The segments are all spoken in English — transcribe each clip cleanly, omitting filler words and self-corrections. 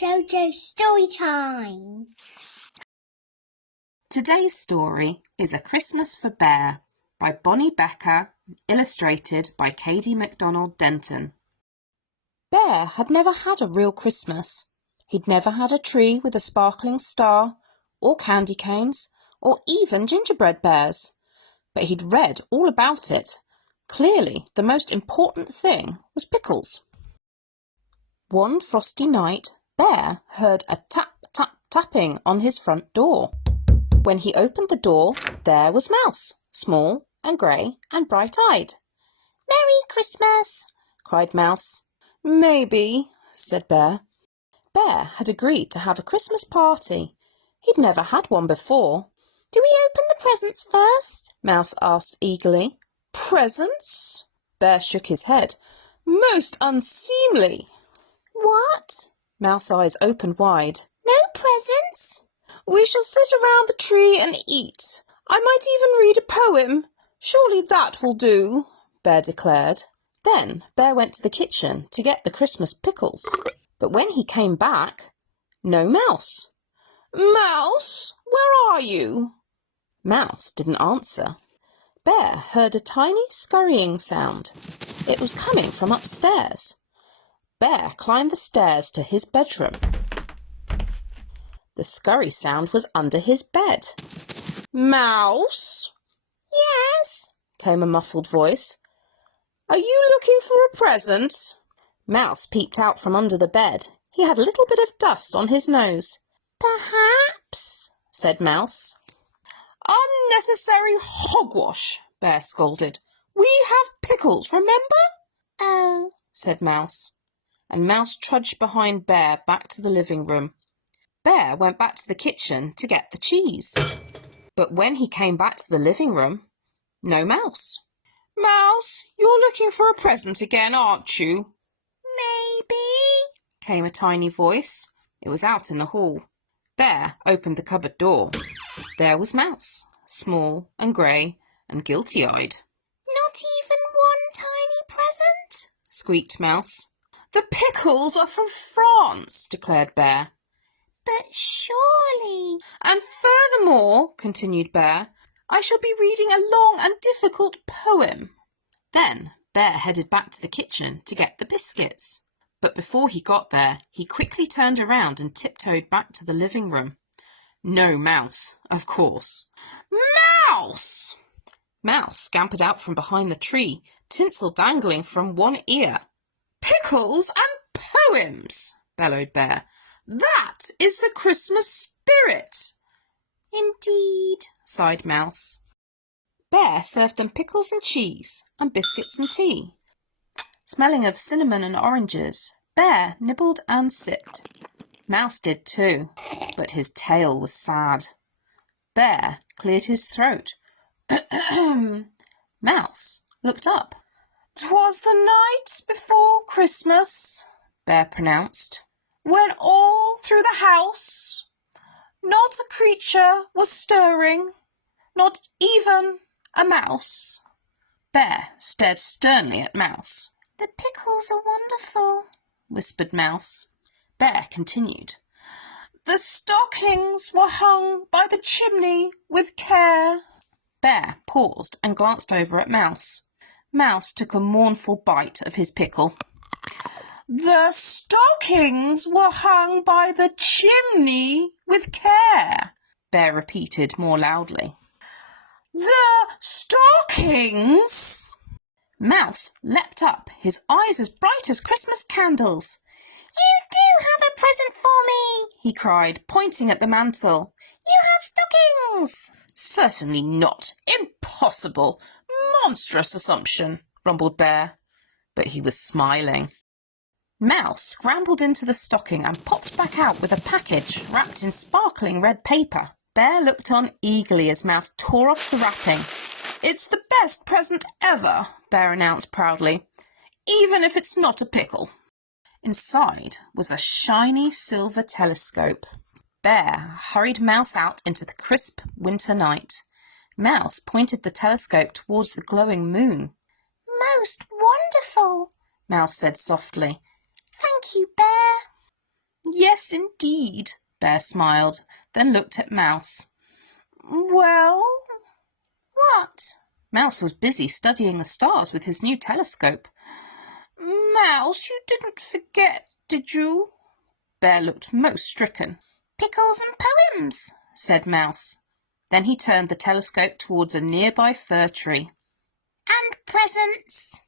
Jojo's Storytime. Today's story is A Christmas for Bear by Becker, illustrated by Kady MacDonald Denton. Bear had never had a real Christmas. He'd never had a tree with a sparkling star, or candy canes, or even gingerbread bears. But he'd read all about it. Clearly, the most important thing was pickles. One frosty night, Bear heard a tap-tap-tapping on his front door. When he opened the door, there was Mouse, small and grey and bright-eyed. "Merry Christmas!" cried Mouse. "Maybe," said Bear. Bear had agreed to have a Christmas party. He'd never had one before. "Do we open the presents first?" Mouse asked eagerly. "Presents?" Bear shook his head. "Most unseemly." "What?" Mouse's eyes opened wide. "No presents?" "We shall sit around the tree and eat. I might even read a poem. Surely that will do," Bear declared. Then Bear went to the kitchen to get the Christmas pickles. But when he came back, no Mouse. "Mouse, where are you?" Mouse didn't answer. Bear heard a tiny scurrying sound. It was coming from upstairs. Bear climbed the stairs to his bedroom. The scurry sound was under his bed. "Mouse?" "Yes," came a muffled voice. "Are you looking for a present?" Mouse peeped out from under the bed. He had a little bit of dust on his nose. "Perhaps," said Mouse. "Unnecessary hogwash," Bear scolded. "We have pickles, remember?" "Oh," said Mouse. And Mouse trudged behind Bear back to the living room. Bear went back to the kitchen to get the cheese. But when he came back to the living room, no Mouse. "Mouse, you're looking for a present again, aren't you?" "Maybe," came a tiny voice. It was out in the hall. Bear opened the cupboard door. There was Mouse, small and grey and guilty-eyed. "Not even one tiny present?" squeaked Mouse. "The pickles are from France," declared Bear. "But surely—" "And furthermore," continued Bear, "I shall be reading a long and difficult poem." Then Bear headed back to the kitchen to get the biscuits. But before he got there, he quickly turned around and tiptoed back to the living room. No Mouse, of course. "Mouse!" Mouse scampered out from behind the tree, tinsel dangling from one ear. "Pickles and poems!" bellowed Bear. "That is the Christmas spirit!" "Indeed," sighed Mouse. Bear served them pickles and cheese, and biscuits and tea. Smelling of cinnamon and oranges, Bear nibbled and sipped. Mouse did too, but his tail was sad. Bear cleared his throat. Mouse looked up. "'Twas the night before Christmas," Bear pronounced, "when all through the house not a creature was stirring, not even a mouse." Bear stared sternly at Mouse. "The pickles are wonderful," whispered Mouse. Bear continued. "The stockings were hung by the chimney with care." Bear paused and glanced over at Mouse. Mouse took a mournful bite of his pickle. "The stockings were hung by the chimney with care," Bear repeated more loudly. "The stockings!" Mouse leapt up, his eyes as bright as Christmas candles. "You do have a present for me," he cried, pointing at the mantel. "You have stockings!" "Certainly not. Impossible. Monstrous assumption," rumbled Bear. But he was smiling. Mouse scrambled into the stocking and popped back out with a package wrapped in sparkling red paper. Bear looked on eagerly as Mouse tore off the wrapping. "It's the best present ever," Bear announced proudly, "even if it's not a pickle." Inside was a shiny silver telescope. Bear hurried Mouse out into the crisp winter night. Mouse pointed the telescope towards the glowing moon. "Most wonderful," Mouse said softly. "Thank you, Bear." Yes, indeed, Bear smiled, then looked at Mouse. Well, What? Mouse was busy studying the stars with his new telescope. Mouse, you didn't forget, did you? Bear looked most stricken. Pickles and poems, said Mouse. Then he turned the telescope towards a nearby fir tree. and presents.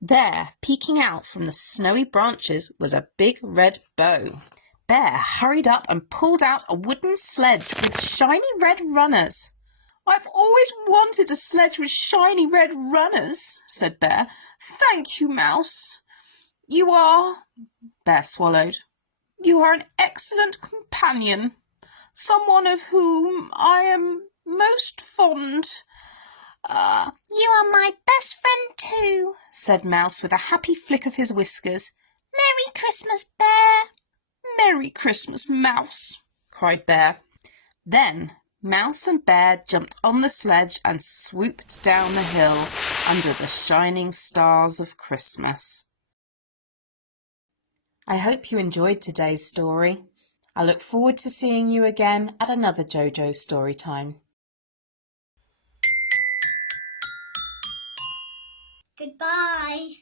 There, peeking out from the snowy branches, was a big red bow. Bear hurried up and pulled out a wooden sledge with shiny red runners. I've always wanted a sledge with shiny red runners, said Bear. Thank you, Mouse. You are, Bear swallowed. You are an excellent companion, someone of whom I am most fond. You are my best friend too, said Mouse with a happy flick of his whiskers. Merry Christmas, Bear. Merry Christmas, Mouse, cried Bear. Then Mouse and Bear jumped on the sledge and swooped down the hill under the shining stars of Christmas. I hope you enjoyed today's story. I look forward to seeing you again at another JoJo Storytime. Goodbye.